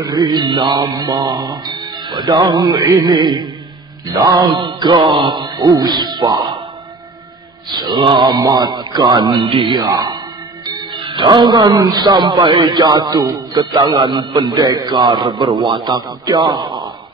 Beri nama pedang ini Naga Puspa. Selamatkan dia. Jangan sampai jatuh ke tangan pendekar berwatak jahat.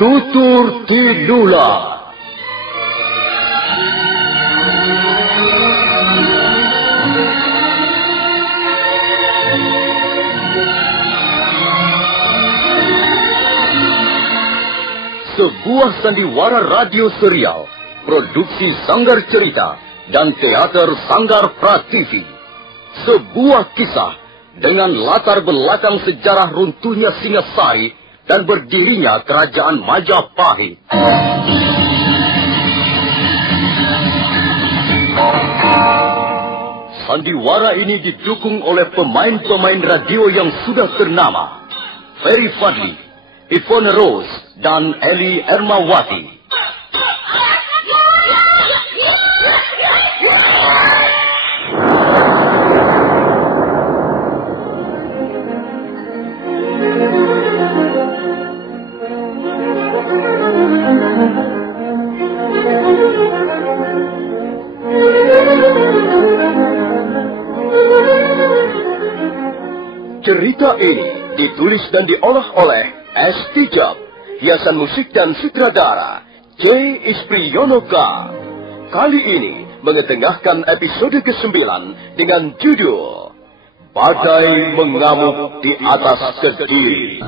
Tutur Tidula. Sebuah sandiwara radio serial, produksi Sanggar Cerita dan Teater Sanggar Prativi. Sebuah kisah dengan latar belakang sejarah runtuhnya Singasari dan berdirinya Kerajaan Majapahit. Sandiwara ini didukung oleh pemain-pemain radio yang sudah ternama. Ferry Fadli, Ivone Rose, dan Eli Ermawati. Cerita ini ditulis dan diolah oleh S. Tijab, hiasan musik dan sutradara J. Ispriyonoka. Kali ini mengetengahkan episode ke-9 dengan judul Badai Mengamuk di Atas Kediri.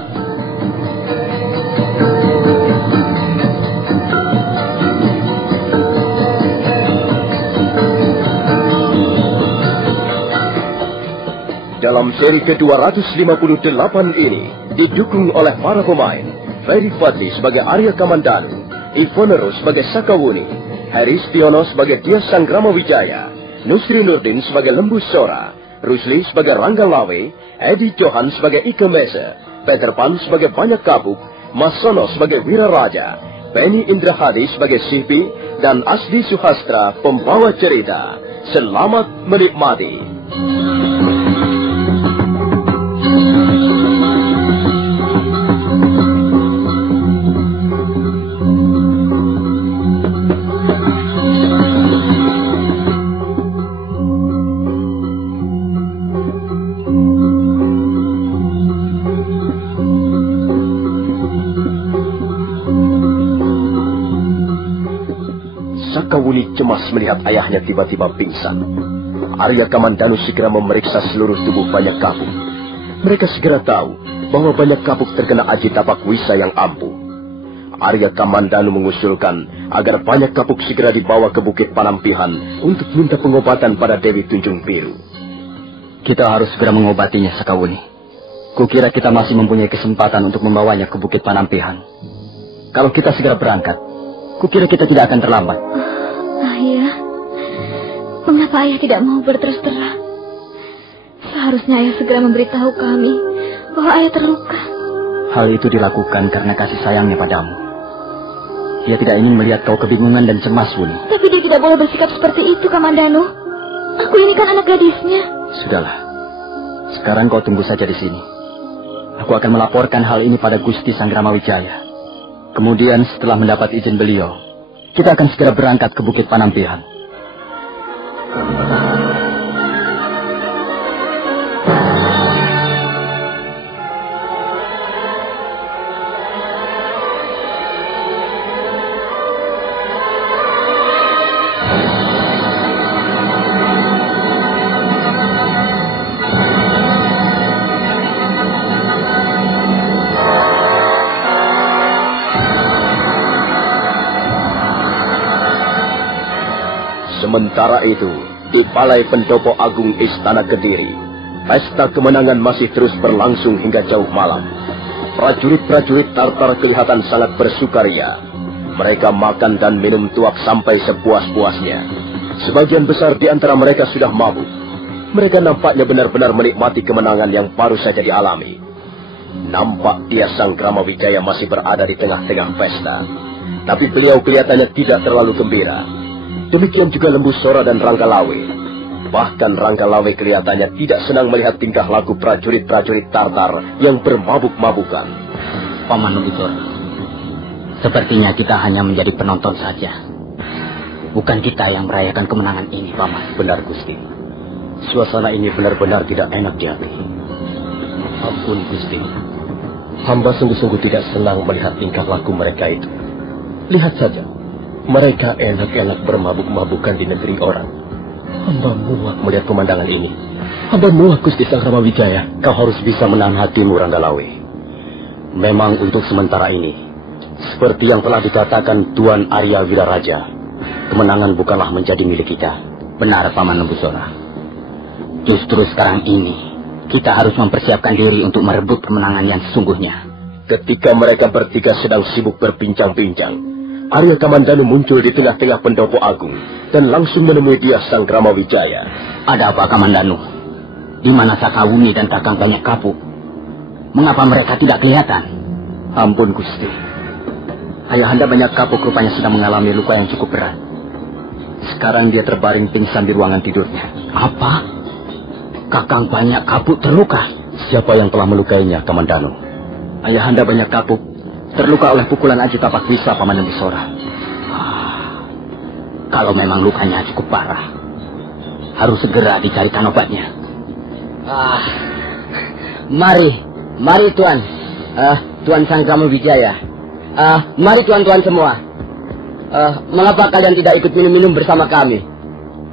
Dalam seri ke-258 ini didukung oleh para pemain Ferry Fadli sebagai Arya Kamandanu, Ivone Rose sebagai Sakawuni, Heri Stiono sebagai Tias Sanggrama Wijaya, Nusri Nurdin sebagai Lembu Sora, Rusli sebagai Rangga Lawe, Edi Johan sebagai Ike Mese, Peter Pan sebagai Banyak Kabuk, Mas Sono sebagai Wira Raja, Penny Indrahadi sebagai Sipi, dan Asdi Suhastra pembawa cerita. Selamat menikmati. Sakawuni cemas melihat ayahnya tiba-tiba pingsan. Arya Kamandanu segera memeriksa seluruh tubuh Banyak Kabuk. Mereka segera tahu bahwa Banyak Kabuk terkena aji tapak wisa yang ampuh. Arya Kamandanu mengusulkan agar Banyak Kabuk segera dibawa ke Bukit Panampihan untuk minta pengobatan pada Dewi Tunjung Biru. Kita harus segera mengobatinya, Sakawuni. Kukira kita masih mempunyai kesempatan untuk membawanya ke Bukit Panampihan. Kalau kita segera berangkat, kukira kita tidak akan terlambat. Ayah, mengapa ayah tidak mau berterus terang? Seharusnya ayah segera memberitahu kami bahwa ayah terluka. Hal itu dilakukan karena kasih sayangnya padamu. Dia tidak ingin melihat kau kebingungan dan cemas, Wuni. Tapi dia tidak boleh bersikap seperti itu, Kamandanu. Aku ini kan anak gadisnya. Sudahlah. Sekarang kau tunggu saja di sini. Aku akan melaporkan hal ini pada Gusti Sanggrama Wijaya. Kemudian setelah mendapat izin beliau, kita akan segera berangkat ke Bukit Panampihan. Sementara itu, di Balai Pendopo Agung Istana Kediri, pesta kemenangan masih terus berlangsung hingga jauh malam. Prajurit-prajurit Tartar kelihatan sangat bersukaria. Mereka makan dan minum tuak sampai sepuas-puasnya. Sebagian besar di antara mereka sudah mabuk, Mereka nampaknya benar-benar menikmati kemenangan yang baru saja dialami. Nampak dia Sang Gramawijaya masih berada di tengah-tengah pesta. Tapi beliau kelihatannya tidak terlalu gembira. Demikian juga Lembu Sora dan Ranggalawe. Bahkan Ranggalawe kelihatannya tidak senang melihat tingkah laku prajurit-prajurit Tartar yang bermabuk-mabukan. Paman Lembu Sora, sepertinya kita hanya menjadi penonton saja. Bukan kita yang merayakan kemenangan ini, Paman. Benar, Gusti. Suasana ini benar-benar tidak enak di hati. Ampun, Gusti. Hamba sungguh-sungguh tidak senang melihat tingkah laku mereka itu. Lihat saja, mereka enak-enak bermabuk-mabukan di negeri orang. Hamba muak melihat pemandangan ini. Hamba muak, Gusti Sang Gramawijaya. Kau harus bisa menahan hatimu, Ranggalawe. Memang untuk sementara ini, seperti yang telah dikatakan Tuan Arya Wiraraja, kemenangan bukanlah menjadi milik kita. Benar, Paman Lembu Sora. Justru sekarang ini, kita harus mempersiapkan diri untuk merebut kemenangan yang sesungguhnya. Ketika mereka bertiga sedang sibuk berbincang-bincang, Arya Kamandanu muncul di tengah-tengah pendopo agung dan langsung menemui dia Sang Gramawijaya. Ada apa, Kamandanu? Di mana Sakawuni dan Kakang Banyak Kapuk? Mengapa mereka tidak kelihatan? Ampun, Gusti. Ayahanda Banyak Kapuk rupanya sedang mengalami luka yang cukup berat. Sekarang dia terbaring pingsan di ruangan tidurnya. Apa? Kakang Banyak Kapuk terluka? Siapa yang telah melukainya, Kamandanu? Ayahanda Banyak Kapuk terluka oleh pukulan Aji Tapak Wisa, Paman Lembu Sora. Kalau memang lukanya cukup parah, harus segera dicarikan obatnya. Mari Tuan. Tuan Sang Gramawijaya. Mari tuan-tuan semua. Mengapa kalian tidak ikut minum-minum bersama kami?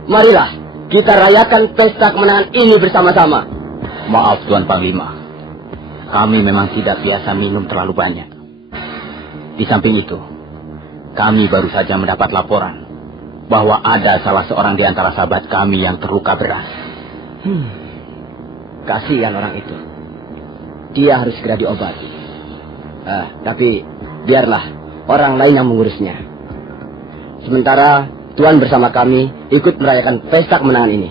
Marilah, kita rayakan pesta kemenangan ini bersama-sama. Maaf, Tuan Panglima. Kami memang tidak biasa minum terlalu banyak. Di samping itu, kami baru saja mendapat laporan bahwa ada salah seorang di antara sahabat kami yang terluka berat. Kasihan orang itu. Dia harus segera diobati. Tapi biarlah orang lain yang mengurusnya. Sementara Tuan bersama kami ikut merayakan pesta kemenangan ini.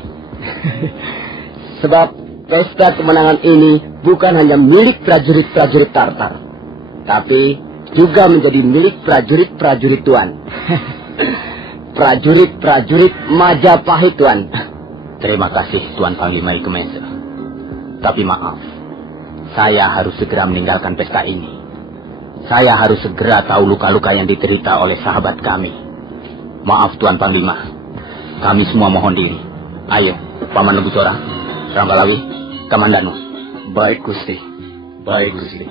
Sebab pesta kemenangan ini bukan hanya milik prajurit-prajurit Tartar, tapi juga menjadi milik prajurit-prajurit Tuan. Prajurit-prajurit Majapahit, Tuan. Terima kasih, Tuan Panglima Ikumense. Tapi maaf, saya harus segera meninggalkan pesta ini. Saya harus segera tahu luka-luka yang diderita oleh sahabat kami. Maaf, Tuan Panglima. Kami semua mohon diri. Ayo, Paman Lembu Sora, Ranggalawe, Kamandanu. Baik, Gusti. Baik, Gusti.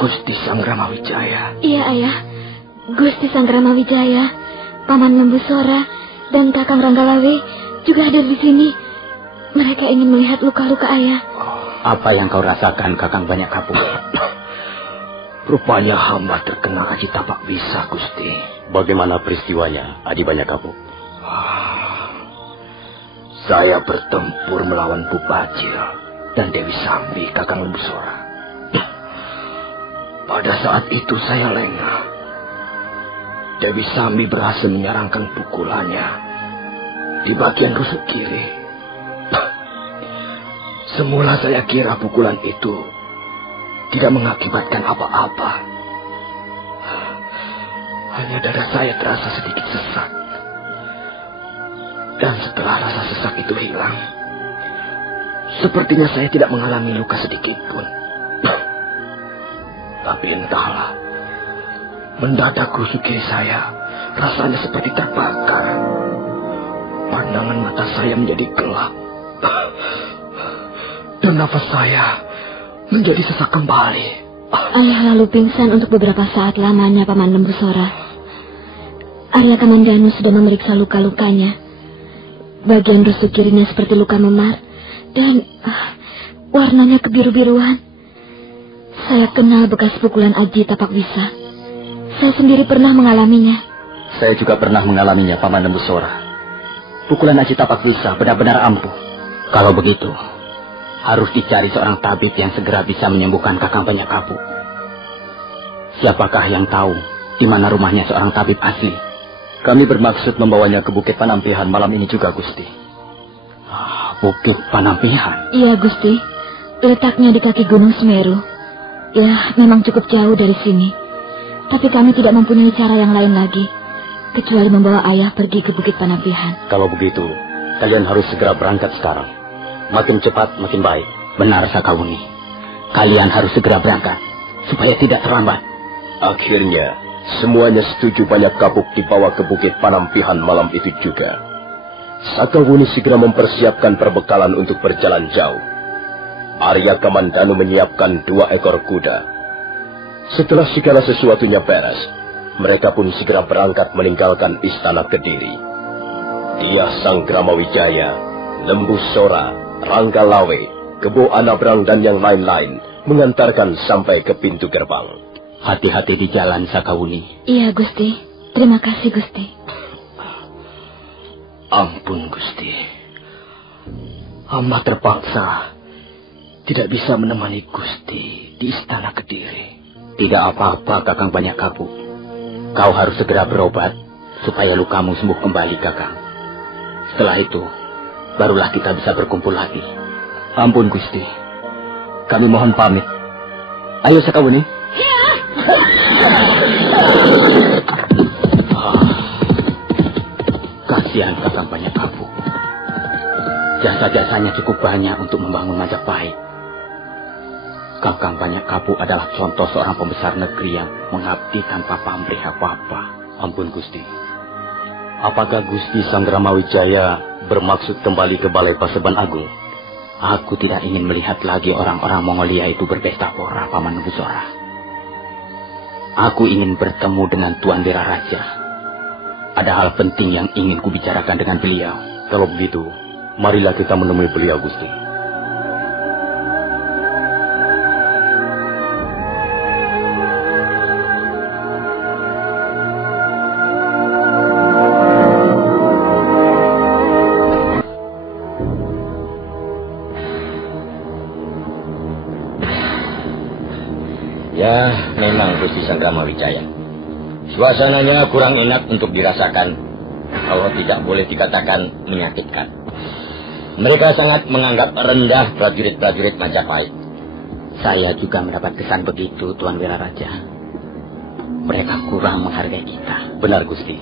Gusti Sang Gramawijaya. Iya, Ayah. Gusti Sang Gramawijaya, Paman Lembu Sora, dan Kakang Ranggalawe juga hadir di sini. Mereka ingin melihat luka-luka Ayah. Apa yang kau rasakan, Kakang Banyak Kapuk? Rupanya hamba terkena Aji Tapak Wisa, Gusti. Bagaimana peristiwanya, Aji Banyak Kapuk? Saya bertempur melawan Bu Bajil dan Dewi Sambi, Kakang Lembu Sora. Pada saat itu saya lengah. Dewi Sambi berhasil menyerangkan pukulannya di bagian rusuk kiri. Semula saya kira pukulan itu tidak mengakibatkan apa-apa. Hanya dada saya terasa sedikit sesak. Dan setelah rasa sesak itu hilang, sepertinya saya tidak mengalami luka sedikit pun. Tapi entahlah, mendadak rusuk kiri saya rasanya seperti terbakar. Pandangan mata saya menjadi gelap. nafas saya menjadi sesak kembali. Ayah lalu pingsan untuk beberapa saat lamanya, Paman Lembu Sora. Arya Kamandanu sudah memeriksa luka-lukanya. Bagian rusuk kirinya seperti luka memar dan warnanya kebiru-biruan. Saya kenal bekas pukulan Aji Tapak Wisa. Saya sendiri pernah mengalaminya. Saya juga pernah mengalaminya, Paman Lembu Sora. Pukulan Aji Tapak Wisa benar-benar ampuh. Kalau begitu, harus dicari seorang tabib yang segera bisa menyembuhkan Kakang Banyak Kapu. Siapakah yang tahu di mana rumahnya seorang tabib asli? Kami bermaksud membawanya ke Bukit Panampihan malam ini juga, Gusti. Bukit Panampihan? Iya, Gusti. Letaknya di kaki Gunung Semeru. Ya, memang cukup jauh dari sini. Tapi kami tidak mempunyai cara yang lain lagi, kecuali membawa ayah pergi ke Bukit Panampihan. Kalau begitu, kalian harus segera berangkat sekarang. Makin cepat, makin baik. Benar, Sakawuni. Kalian harus segera berangkat, supaya tidak terlambat. Akhirnya, semuanya setuju Banyak Kapuk dibawa ke Bukit Panampihan malam itu juga. Sakawuni segera mempersiapkan perbekalan untuk berjalan jauh. Arya Kamandanu menyiapkan 2 ekor kuda. Setelah segala sesuatunya beres, mereka pun segera berangkat meninggalkan istana Kediri. Dia Sang Gramawijaya, Lembu Sora, Rangga Lawe, Kebo Anabrang dan yang lain-lain mengantarkan sampai ke pintu gerbang. Hati-hati di jalan, Sakawuni. Iya, Gusti. Terima kasih, Gusti. Ampun, Gusti. Hamba terpaksa tidak bisa menemani Gusti di istana Kediri. Tidak apa-apa, Kakang Banyak Kapu. Kau harus segera berobat supaya lukamu sembuh kembali, Kakang. Setelah itu, barulah kita bisa berkumpul lagi. Ampun, Gusti. Kami mohon pamit. Ayo, Sakawuni. Ya. Kasihan Kakang Banyak Kapu. Jasa-jasanya cukup banyak untuk membangun Majapahit. Kakang Banyak Kapu adalah contoh seorang pembesar negeri yang mengabdi tanpa pamrih apa-apa. Ampun, Gusti. Apakah Gusti Sang Gramawijaya bermaksud kembali ke Balai Paseban Agung? Aku tidak ingin melihat lagi orang-orang Mongolia itu berpesta pora, Paman Lembu Sora. Aku ingin bertemu dengan Tuan Wira Raja. Ada hal penting yang ingin kubicarakan dengan beliau. Kalau begitu, marilah kita menemui beliau, Gusti. Ya, memang Gusti Sang Gramawijaya. Suasananya kurang enak untuk dirasakan, kalau tidak boleh dikatakan menyakitkan. Mereka sangat menganggap rendah prajurit-prajurit Majapahit. Saya juga mendapat kesan begitu, Tuan Wira Raja. Mereka kurang menghargai kita. Benar, Gusti.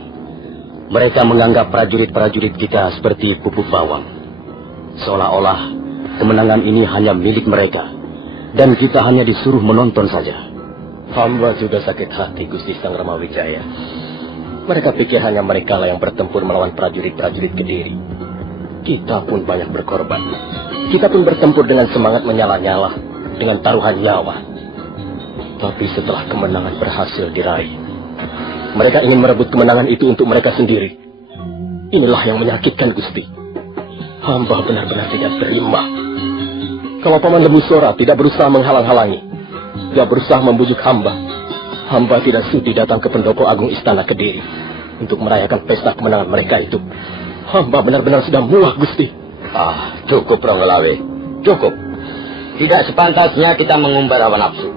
Mereka menganggap prajurit-prajurit kita seperti pupuk bawang. Seolah-olah kemenangan ini hanya milik mereka, dan kita hanya disuruh menonton saja. Hamba juga sakit hati, Gusti Sang Gramawijaya. Mereka pikir hanya mereka lah yang bertempur melawan prajurit-prajurit Kediri. Kita pun banyak berkorban. Kita pun bertempur dengan semangat menyala-nyala, dengan taruhan nyawa. Tapi setelah kemenangan berhasil diraih, mereka ingin merebut kemenangan itu untuk mereka sendiri. Inilah yang menyakitkan, Gusti. Hamba benar-benar tidak terima. Kalau Paman Lembu Sora tidak berusaha menghalang-halangi, dia berusaha membujuk hamba. Hamba tidak sudi datang ke pendopo agung istana Kediri untuk merayakan pesta kemenangan mereka itu. Hamba benar-benar sudah muak, Gusti. Cukup, Ronggolawe. Cukup. Tidak sepantasnya kita mengumbar hawa nafsu.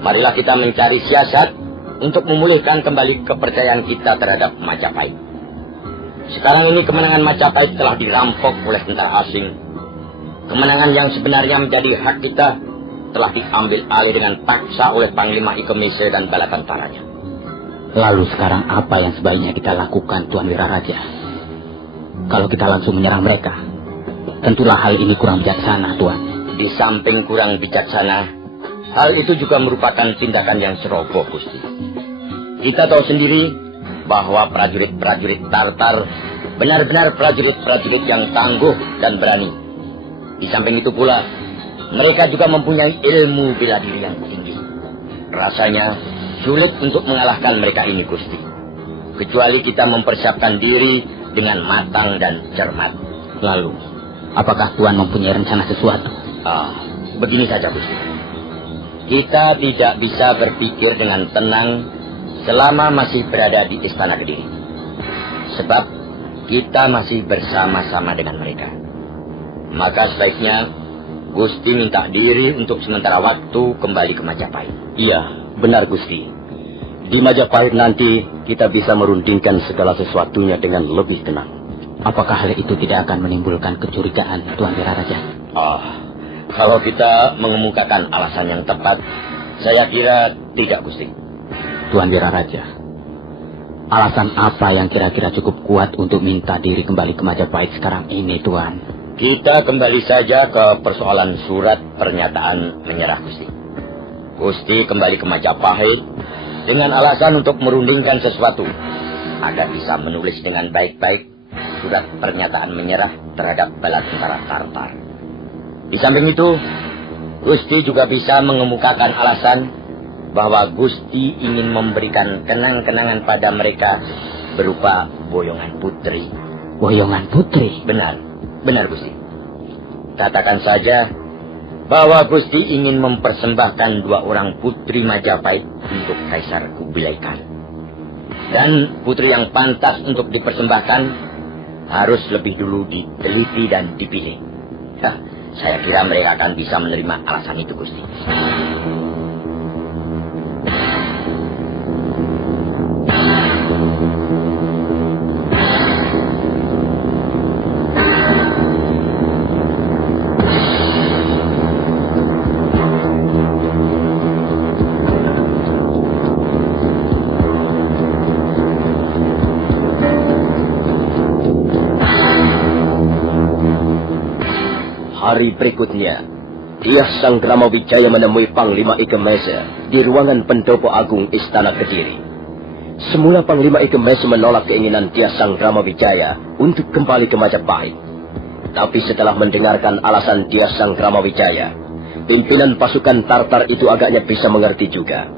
Marilah kita mencari siasat untuk memulihkan kembali kepercayaan kita terhadap Majapahit. Sekarang ini kemenangan Majapahit telah dirampok oleh tentara asing. Kemenangan yang sebenarnya menjadi hak kita telah diambil alih dengan paksa oleh Panglima Ikemise dan bala tentaranya. Lalu sekarang apa yang sebaiknya kita lakukan, Tuan Wira Raja? Kalau kita langsung menyerang mereka, tentulah hal ini kurang bijaksana, Tuan. Di samping kurang bijaksana, hal itu juga merupakan tindakan yang ceroboh, Gusti. Kita tahu sendiri bahwa prajurit-prajurit Tartar benar-benar prajurit-prajurit yang tangguh dan berani. Di samping itu pula, Mereka juga mempunyai ilmu bela diri yang tinggi. Rasanya sulit untuk mengalahkan mereka ini, Gusti. Kecuali kita mempersiapkan diri dengan matang dan cermat. Lalu, apakah Tuan mempunyai rencana sesuatu? Begini saja, Gusti. Kita tidak bisa berpikir dengan tenang selama masih berada di Istana Kediri. Sebab kita masih bersama-sama dengan mereka. Maka sebaiknya Gusti minta diri untuk sementara waktu kembali ke Majapahit. Iya, benar Gusti. Di Majapahit nanti kita bisa merundingkan segala sesuatunya dengan lebih tenang. Apakah hal itu tidak akan menimbulkan kecurigaan, Tuan Wiraraja? Kalau kita mengemukakan alasan yang tepat, saya kira tidak, Gusti. Tuan Wiraraja, alasan apa yang kira-kira cukup kuat untuk minta diri kembali ke Majapahit sekarang ini, Tuan? Kita kembali saja ke persoalan surat pernyataan menyerah, Gusti. Gusti kembali ke Majapahit dengan alasan untuk merundingkan sesuatu, agar bisa menulis dengan baik-baik surat pernyataan menyerah terhadap bala tentara Tartar. Di samping itu, Gusti juga bisa mengemukakan alasan bahwa Gusti ingin memberikan kenang-kenangan pada mereka berupa boyongan putri. Boyongan putri? Benar Gusti. Katakan saja bahwa Gusti ingin mempersembahkan 2 orang putri Majapahit untuk Kaisar Kubilai Khan. Dan putri yang pantas untuk dipersembahkan harus lebih dulu diteliti dan dipilih. Saya kira mereka akan bisa menerima alasan itu, Gusti. Hari berikutnya, Dyah Sanggramawijaya menemui Panglima Ike Mese di ruangan pendopo agung Istana Kediri. Semula Panglima Ike Mese menolak keinginan Dyah Sanggramawijaya untuk kembali ke Majapahit. Tapi setelah mendengarkan alasan Dyah Sanggramawijaya, pimpinan pasukan Tartar itu agaknya bisa mengerti juga.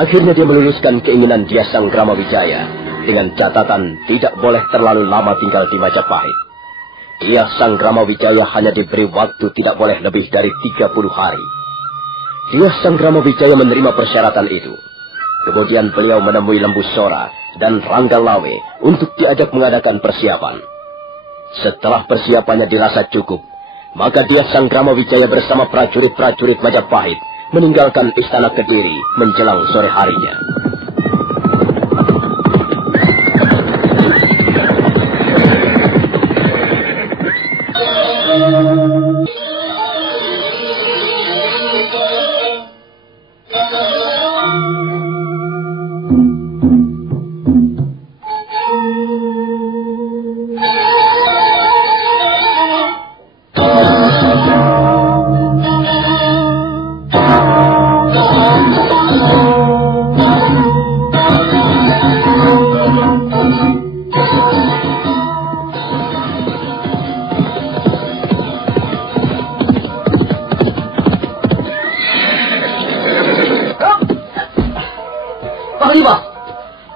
Akhirnya dia meluluskan keinginan Dyah Sanggramawijaya dengan catatan tidak boleh terlalu lama tinggal di Majapahit. Dyah Sanggramawijaya hanya diberi waktu tidak boleh lebih dari 30 hari. Dyah Sanggramawijaya menerima persyaratan itu. Kemudian beliau menemui Lembu Sora dan Ranggalawe untuk diajak mengadakan persiapan. Setelah persiapannya dirasa cukup, maka Dyah Sanggramawijaya bersama prajurit-prajurit Majapahit meninggalkan Istana Kediri menjelang sore harinya.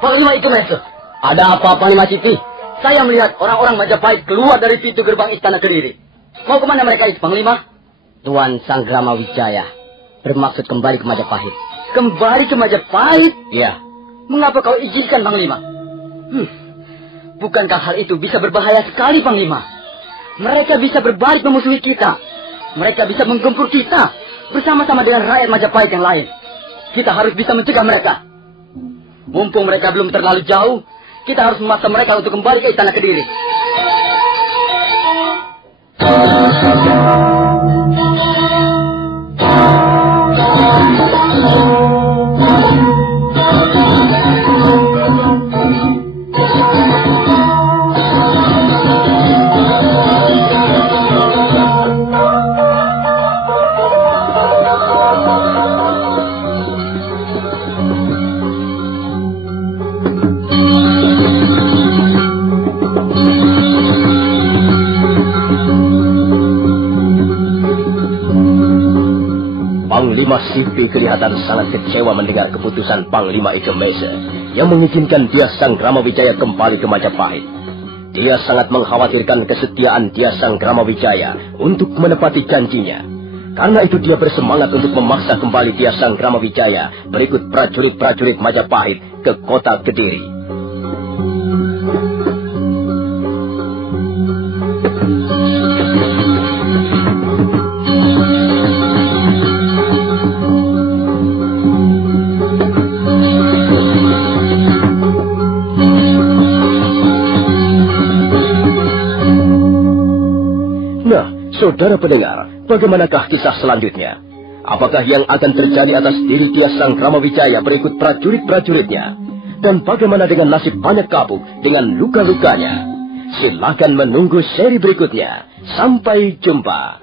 Panglima Ike Mese. Ada apa, Panglima Siti? Saya melihat orang-orang Majapahit keluar dari pintu gerbang Istana Kediri. Mau kemana mereka itu, Panglima? Tuan Sanggramawijaya bermaksud kembali ke Majapahit. Kembali ke Majapahit? Iya. Mengapa kau izinkan, Panglima? Bukankah hal itu bisa berbahaya sekali, Panglima? Mereka bisa berbalik memusuhi kita. Mereka bisa menggempur kita bersama-sama dengan rakyat Majapahit yang lain. Kita harus bisa mencegah mereka. Mumpung mereka belum terlalu jauh, kita harus memaksa mereka untuk kembali ke Istana Kediri. Panglima Sipi kelihatan sangat kecewa mendengar keputusan Panglima Ikemese yang mengizinkan Dia Sanggrama Wijaya kembali ke Majapahit. Dia sangat mengkhawatirkan kesetiaan Dia Sanggrama Wijaya untuk menepati janjinya. Karena itu dia bersemangat untuk memaksa kembali Dia Sanggrama Wijaya berikut prajurit-prajurit Majapahit ke kota Kediri. Saudara pendengar, bagaimanakah kisah selanjutnya? Apakah yang akan terjadi atas diri Dia Sanggrama Wijaya berikut prajurit-prajuritnya? Dan bagaimana dengan nasib banyak kapuk dengan luka-lukanya? Silakan menunggu seri berikutnya. Sampai jumpa.